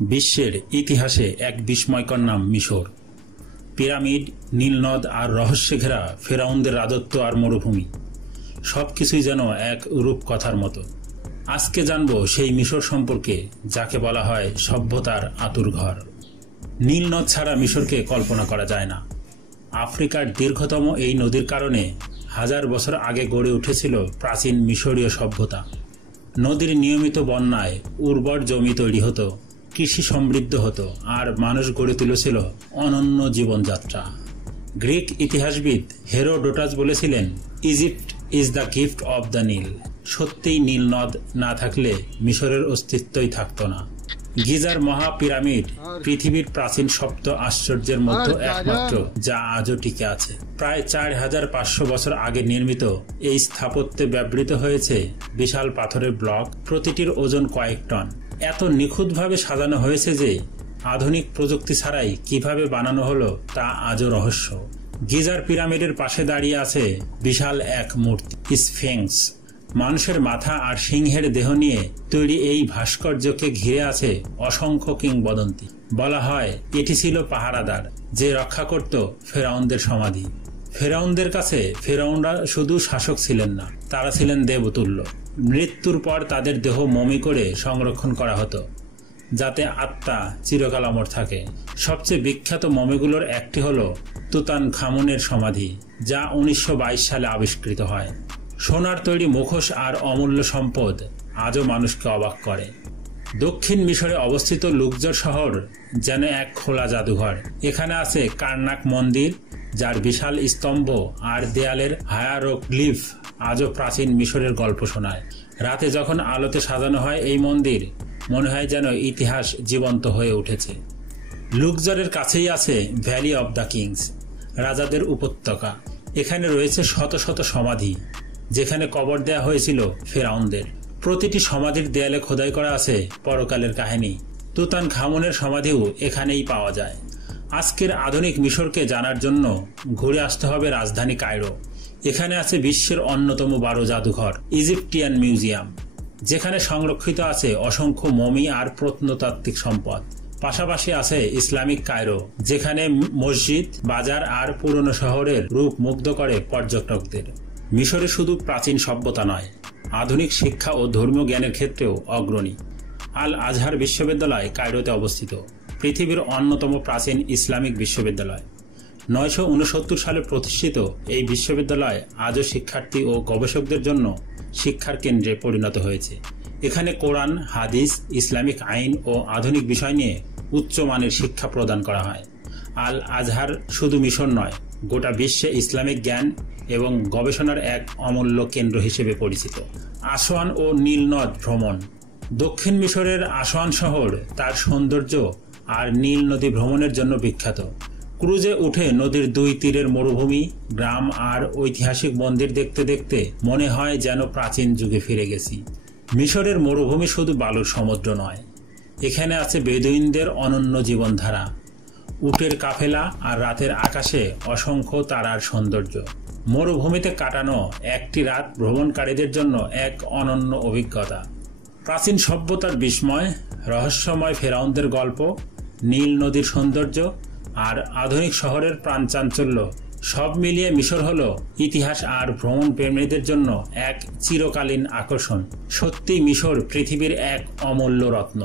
বিশ্বের ইতিহাসে এক বিস্ময়কর নাম মিশর। পিরামিড, নীলনদ আর রহস্যে ঘেরা ফেরাউনদের রাজত্ব আর মরুভূমি, সবকিছুই যেন এক রূপকথার মতো। আজকে জানব সেই মিশর সম্পর্কে যাকে বলা হয় সভ্যতার আঁতুড়ঘর। নীলনদ ছাড়া মিশরকে কল্পনা করা যায় না। আফ্রিকার দীর্ঘতম এই নদীর কারণে হাজার বছর আগে গড়ে উঠেছিল প্রাচীন মিশরীয় সভ্যতা। নদীর নিয়মিত বন্যায় উর্বর জমি তৈরি হতো, কৃষি সমৃদ্ধ হতো আর মানুষ গড়ে তুলেছিল অনন্য জীবনযাত্রা। গ্রিক ইতিহাসবিদ হেরোডোটাস বলেছিলেন, Egypt is the gift of the Nile. সত্যিই নীল নদ না থাকলে মিশরের অস্তিত্বই থাকত না। গিজার মহা পিরামিড পৃথিবীর প্রাচীন সপ্ত আশ্চর্যের মধ্যে একমাত্র যা আজও টিকে আছে। প্রায় 4500 বছর আগে নির্মিত এই স্থাপত্যে ব্যবহৃত হয়েছে বিশাল পাথরের ব্লক, প্রতিটির ওজন কয়েক টন। এত নিখুঁতভাবে সাজানো হয়েছে যে আধুনিক প্রযুক্তি ছাড়াই কিভাবে বানানো হলো তা আজও রহস্য। গিজার পিরামিডের পাশে দাঁড়িয়ে আছে বিশাল এক মূর্তি, স্ফিংক্স। মানুষের মাথা আর সিংহের দেহ নিয়ে তৈরি এই ভাস্কর্যকে ঘিরে আছে অসংখ্য কিংবদন্তি। বলা হয় এটি ছিল পাহারাদার যে রক্ষা করত ফেরাউনদের সমাধি। ফেরাউনদের কাছে ফেরাউনরা শুধু শাসক ছিলেন না, তারা ছিলেন দেবতুল্য। মৃত্যুর পর তাদের দেহ মমি করে সংরক্ষণ করা হতো যাতে আত্মা চিরকাল অমর থাকে। সবচেয়ে বিখ্যাত মমিগুলোর একটি হল তুতানখামুনের সমাধি, যা 1922 সালে আবিষ্কৃত হয়। সোনার তৈরি মুখোশ আর অমূল্য সম্পদ আজও মানুষকে অবাক করে। দক্ষিণ মিশরে অবস্থিত লুকজর শহর যেন এক খোলা জাদুঘর। এখানে আছে কার্নাক মন্দির, যার বিশাল স্তম্ভ আর দেয়ালের হায়ারোগ্লিফ আজও প্রাচীন মিশরের গল্প শোনায়। রাতে যখন আলোতে সাজানো হয় এই মন্দির, মনে হয় যেন ইতিহাস জীবন্ত হয়ে উঠেছে। লুকজরের কাছেই আছে ভ্যালি অব দ্য কিংস, রাজাদের উপত্যকা। এখানে রয়েছে শত শত সমাধি যেখানে কবর দেয়া হয়েছিল ফেরাউনদের। প্রতিটি সমাধির দেয়ালে খোদাই করা আছে পরকালের কাহিনী। তুতানখামুনের সমাধিও এখানেই পাওয়া যায়। আজকের আধুনিক মিশরকে জানার জন্য ঘুরে আসতে হবে রাজধানী কায়রো। এখানে আছে বিশ্বের অন্যতম 12 জাদুঘর, ইজিপ্টিয়ান মিউজিয়াম, যেখানে সংরক্ষিত আছে অসংখ্য মমি আর প্রত্নতাত্ত্বিক সম্পদ। পাশাপাশি আছে ইসলামিক কায়রো, যেখানে মসজিদ, বাজার আর পুরনো শহরের রূপ মুগ্ধ করে পর্যটকদের। মিশরে শুধু প্রাচীন সভ্যতা নয়, আধুনিক শিক্ষা ও ধর্মীয় জ্ঞানের ক্ষেত্রেও অগ্রণী। আল আজহার বিশ্ববিদ্যালয় কায়রোতে অবস্থিত, পৃথিবীর অন্যতম প্রাচীন ইসলামিক বিশ্ববিদ্যালয়। 969 সালে প্রতিষ্ঠিত এই বিশ্ববিদ্যালয় আজও শিক্ষার্থী ও গবেষকদের জন্য শিক্ষার কেন্দ্রে পরিণত হয়েছে। এখানে কোরআন, হাদিস, ইসলামিক আইন ও আধুনিক বিষয় নিয়ে উচ্চমানের শিক্ষা প্রদান করা হয়। আল আজহার শুধু মিশর নয়, গোটা বিশ্বে ইসলামিক জ্ঞান এবং গবেষণার এক অমূল্য কেন্দ্র হিসেবে পরিচিত। আসওয়ান ও নীলনদ ভ্রমণ। দক্ষিণ মিশরের আসওয়ান শহর তার সৌন্দর্য আর নীল নদী ভ্রমণের জন্য বিখ্যাত। ক্রুজে উঠে নদীর দুই তীরের মরুভূমি, গ্রাম আর ঐতিহাসিক মন্দির দেখতে দেখতে মনে হয় যেন প্রাচীন যুগে ফিরে গেছি। মিশরের মরুভূমি শুধু বালুর সমুদ্র নয়, এখানে আছে বেদুইনদের অনন্য জীবনধারা, উটের কাফেলা আর রাতের আকাশে অসংখ্য তারার সৌন্দর্য। মরুভূমিতে কাটানো একটি রাত ভ্রমণকারীদের জন্য এক অনন্য অভিজ্ঞতা। প্রাচীন সভ্যতার বিস্ময়, রহস্যময় ফেরাউনদের গল্প, নীল নদীর সৌন্দর্য আর আধুনিক শহরের প্রাণচাঞ্চল্য, সব মিলিয়ে মিশর হল ইতিহাস আর ভ্রমণ প্রেমীদের জন্য এক চিরকালীন আকর্ষণ। সত্যি মিশর পৃথিবীর এক অমূল্য রত্ন।